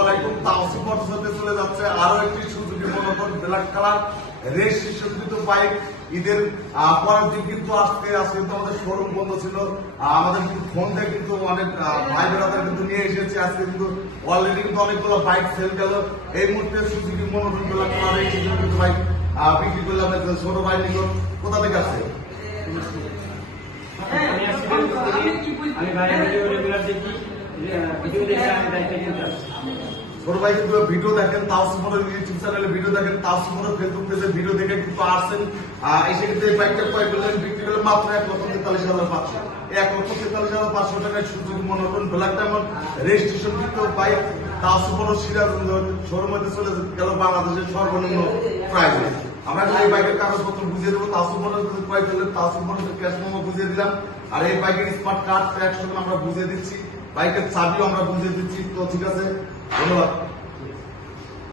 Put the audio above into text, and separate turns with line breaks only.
আলাইকুম তাওসিফ মোটরসাইকেল চলে যাচ্ছে আরও একটি Suzuki monotone black colour registration কিন্তু বাইক ঈদের পরের দিন কিন্তু আজকে আজকে কিন্তু আমাদের শোরুম বন্ধ ছিল। আমাদের কিন্তু ফোন থেকে কিন্তু অনেক ভাই বেড়াদের কিন্তু নিয়ে এসেছে। আজকে কিন্তু অলরেডি কিন্তু অনেকগুলো বাইক সেল গেল। এই মুহূর্তে Suzuki monotone black colour registration কিন্তু বাইক বিক্রি করলাম ছোট ভাই নিকট কোথা থেকে আসছে?
আমি accident করি, আমি বাইরে রেগুলার দেখি ভিডিও দেখে আমি বাইকটা কিনতে আসছি
ছোট ভাই ভিডিও দেখে কিন্তু আসছেন এসে কিন্তু এই বাইকটা ক্রয় করলেন, বিক্রি মাত্র এক লক্ষ তেতাল্লিশ হাজার পাঁচশো। এক লক্ষ তেতাল্লিশ হাজার পাঁচশো টাকায় সুযোগ মনোরঞ্জন ব্ল্যাক ডায়মন্ড রেজিস্ট্রেশন কিন্তু বাইক তাওসিফের সিরাজ মধ্যে চলে গেল বাংলাদেশের সর্বনিম্ন প্রাইস। আমরা এই বাইকের কাগজপত্র বুঝিয়ে দেবো তাওসিফের প্রাইস হলে তাওসিফের ক্যাশ মেমো বুঝিয়ে দিলাম। আর এই বাইকের স্মার্ট কার্ড ট্যাক্স আমরা বুঝিয়ে দিচ্ছি। বাইকের চাবিও আমরা বুঝিয়ে দিচ্ছি। তো ঠিক আছে, ধন্যবাদ।